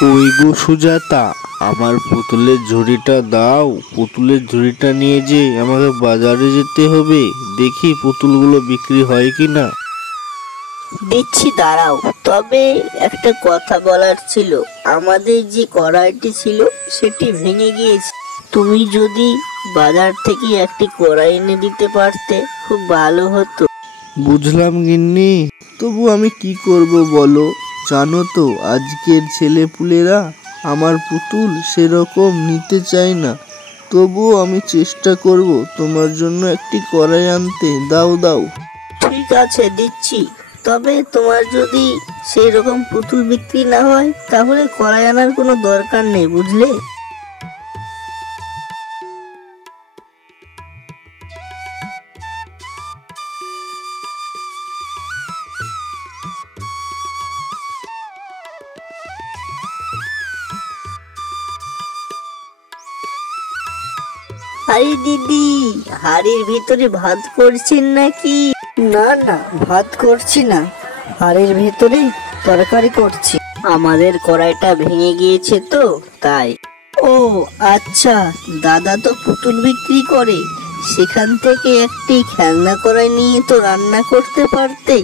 কই গো সুজাতা, আমার পুতুলের ঝুড়িটা দাও। পুতুলের ঝুড়িটা নিয়ে যে আমাকে বাজারে যেতে হবে, দেখি পুতুলগুলো বিক্রি হয় কিনা। দিচ্ছি, দাঁড়াও। তবে একটা কথা বলার ছিল। আমাদের যে কড়াইটি ছিল সেটি ভেঙে গিয়েছে। তুমি যদি বাজার থেকে একটি কড়াই এনে দিতে পারতে খুব ভালো হতো। বুঝলাম গিন্নি, তবু আমি কি করব বলো। জানো তো আজকের ছেলেপুলেরা আমার পুতুল সেরকম নিতে চায় না। তবুও আমি চেষ্টা করব তোমার জন্য একটি কড়াই আনতে। দাও দাও। ঠিক আছে, দিচ্ছি। তবে তোমার যদি সেই রকম পুতুল বিক্রি না হয় তাহলে কড়াই আনার কোনো দরকার নেই, বুঝলে? আরে দিদি, হাড়ির ভিতরে ভাত করছেন নাকি? না না, ভাত করছি না, হাড়ির ভিতরে তরকারি করছি। আমাদের কড়াইটা ভেঙে গিয়েছে তো তাই। ও আচ্ছা, দাদা তো পুতুল বিক্রি করে, সেখান থেকে একটি খেলনা কড়াই নিয়ে তো রান্না করতে পারতে।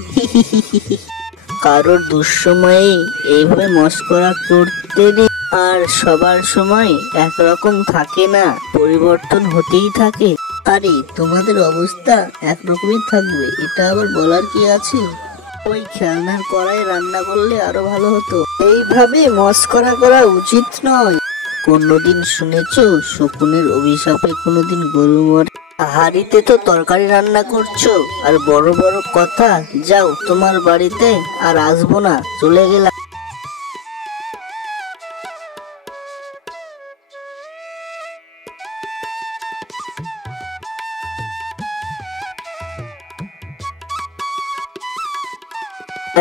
কারোর দুঃসময়ে এইভাবে মস্করা করতে নেই। আর সবার সময় একরকম থাকে না, পরিবর্তন হতেই থাকে। আরে তোমাদের অবস্থা একরকমই থাকবে, এটা আবার বলার কি আছে? ওই খেলনার কড়াই রান্না করলে আরো ভালো হতো। এইভাবে মস্করা করা উচিত নয়। কোনদিন শুনেছো শকুনের অভিশাপে কোনদিন গরু মরে? হাড়িতে তো তরকারি রান্না করছো আর বড় বড় কথা। যাও তোমার বাড়িতে আর আসবো না, চলে গেলাম।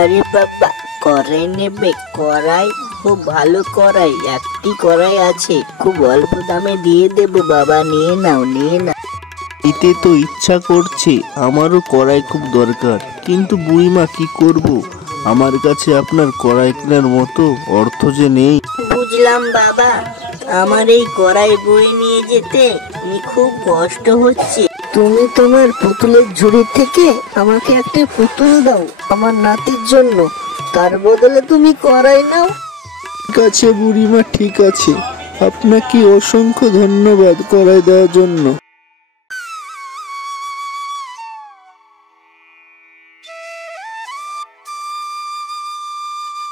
আরে বাবা, কড়াই নেবে? কড়াই? খুব ভালো কড়াই, একটি কড়াই আছে, খুব অল্প দামে দিয়ে দেবো বাবা, নিয়ে নাও নিয়ে নাও। এতে তো ইচ্ছা করছে, আমারও কড়াই খুব দরকার, কিন্তু বুড়িমা কি করব, আমার কাছে আপনার কড়াই কেনার মতো অর্থ যে নেই। বুঝলাম বাবা, আমার এই কড়াই বয়ে নিয়ে যেতে খুব কষ্ট হচ্ছে। তুমি তোমার পুতুলের ঝুড়ি থেকে আমাকে একটা পুতুল দাও আমার নাতির জন্য, তার বদলে তুমি কড়াই নাও। ঠিক আছে বুড়িমা, ঠিক আছে। আপনাকে অসংখ্য ধন্যবাদ কড়াই দেওয়ার জন্য।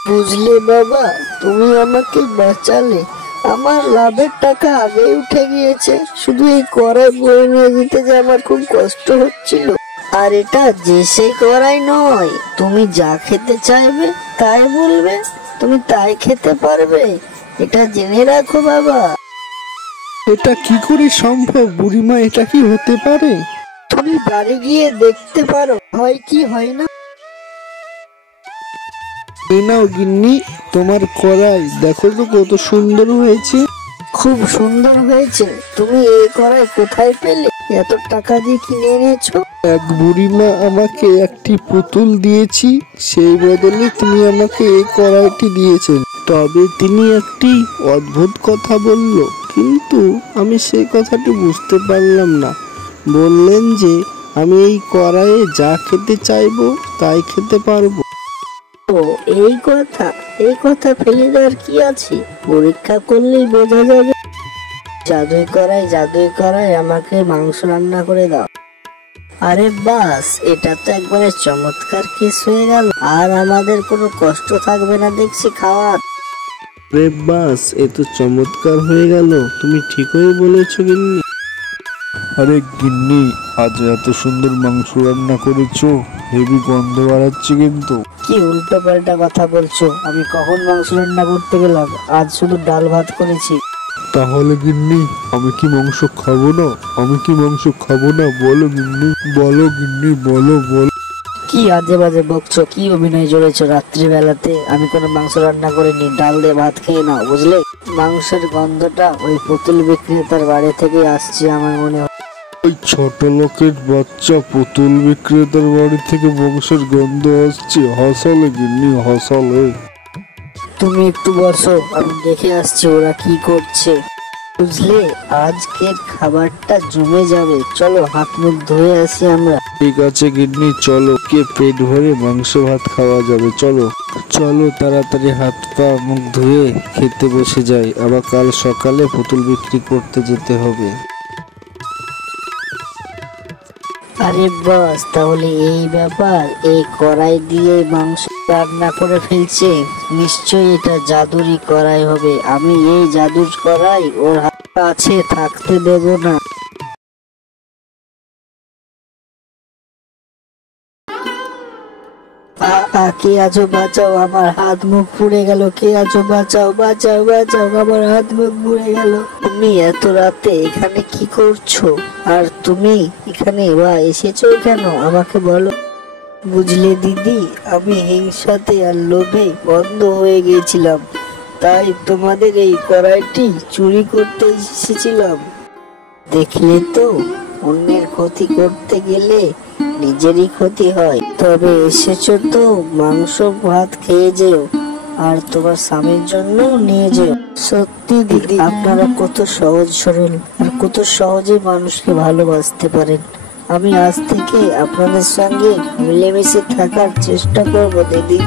বুঝলে বাবা, তুমি আমাকে বাঁচালে। আমার লাভের টাকা আগে উঠে গিয়েছে, শুধু এই কড়াই বয়ে নিয়ে যেতে যে আমার খুব কষ্ট হচ্ছিল। আর এটা যে সেই কড়াই নয়, তুমি যা খেতে চাইবে তাই বলবে, তুমি তাই খেতে পারবে, এটা জেনে রাখো বাবা। এটা কি করে সম্ভব বুড়িমা, এটা কি হতে পারে? তুমি বাড়ি গিয়ে দেখতে পারো, হয় কি হয় না। এই নাও গিন্নি, তোমার কড়াই দেখো তো কত সুন্দর হয়েছে। খুব সুন্দর হয়েছে। তুমি এই কড়াই কোথায় পেলে? এত টাকা দিয়ে কিনে এনেছো? এক বুড়িমা আমাকে একটি পুতুল দিয়েছি, সেই বদলে তিনি আমাকে এই কড়াইটি দিয়েছেন। তবে তিনি একটি অদ্ভুত কথা বলল, কিন্তু আমি সেই কথাটি বুঝতে পারলাম না। বললেন যে আমি এই কড়াইয়ে যা খেতে চাইবো তাই খেতে পারবো। ও এই কথা, এই কথা ফেলে দেওয়ার কি আছে? পরীক্ষা করলেই বোঝা যাবে। জাদুই করাই আমাকে মাংস রান্না করে দাও। আরে বাস, এটা তো একবারে চমৎকার কেস হয়ে গেল, আর আমাদের কোনো কষ্ট থাকবে না দেখছি খাওয়ার। রে বাস, এ তো চমৎকার হয়ে গেল, তুমি ঠিকই বলেছো গিন্নি। আরে গিন্নি, আজ এত সুন্দর মাংস রান্না করেছো, হেভি গন্ধ বাড়াচ্ছে কিন্তু। কি উল্টো পাল্টা কথা বলছো? আমি কখন মাংস রান্না করতে গেলাম? আজ শুধু ডাল ভাত করেছি। তাহলে গিন্নি আমি কি মাংস খাবো না? আমি কি মাংস খাবো না? বলো গিন্নি, বলো গিন্নি, বলো বলো। কি আজে বাজে বকছো? কি অভিনয় জড়েছো রাত্রিবেলাতে? আমি কোনো মাংস রান্না করিনি, ডাল দিয়ে ভাত খেয়ে নাও, বুঝলে? মাংসের গন্ধটা ওই পুতুল বিক্রেতার বাড়ি থেকে আসছে আমার মনে হয়। ওই ছোট লোকের বাচ্চা পুতুল বিক্রেতার বাড়ি থেকে মাংসের গন্ধ আসছে? হাসালে গিন্নি, হাসালে। তুমি একটু বসো, আমি দেখে আসছি ওরা কি করছে। বুঝলে, আজকের খাবারটা জমে যাবে। চলো হাত মুখ ধুয়ে আসি আমরা। ঠিক আছে গিন্নি, চলো, কে পেট ভরে মাংস ভাত খাওয়া যাবে। চলো চলো তাড়াতাড়ি হাত পা মুখ ধুয়ে খেতে বসে যাই, আবার কাল সকালে পুতুল বিক্রি করতে যেতে হবে। আরে বাস, তাহলে এই ব্যাপার, এই কড়াই দিয়ে মাংস রান্না করে ফেলছে। নিশ্চয়ই এটা জাদুরি কড়াই হবে। আমি এই জাদুর কড়াই ওর হাতে আছে থাকতে দেব না। কে আছো, বাঁচাও, আমার হাত মুখ পুড়ে গেল। কে আছো, বাঁচাও বাঁচাও বাঁচাও, আমার হাত মুখ পুড়ে গেল। তুমি এত রাতে এখানে কি করছো? আর তুমি এখানে এসেছো কেন আমাকে বলো। বুঝলে দিদি, আমি হিংসাতে আর লোভে বন্ধ হয়ে গিয়েছিলাম, তাই তোমাদের এই কড়াইটি চুরি করতে এসেছিলাম। দেখলে তো, অন্যের ক্ষতি করতে গেলে নিজেরই ক্ষতি হয়। তবে এসেছো তো মাংস ভাত খেয়ে যেও, আর তোমার স্বামীর জন্য নিয়ে যেও। সত্যি দিদি, আপনারা কত সহজ সরল আর কত সহজে মানুষকে ভালোবাসতে পারেন। আমি আজ থেকে আপনাদের সঙ্গে মিলেমিশে থাকার চেষ্টা করব দিদি।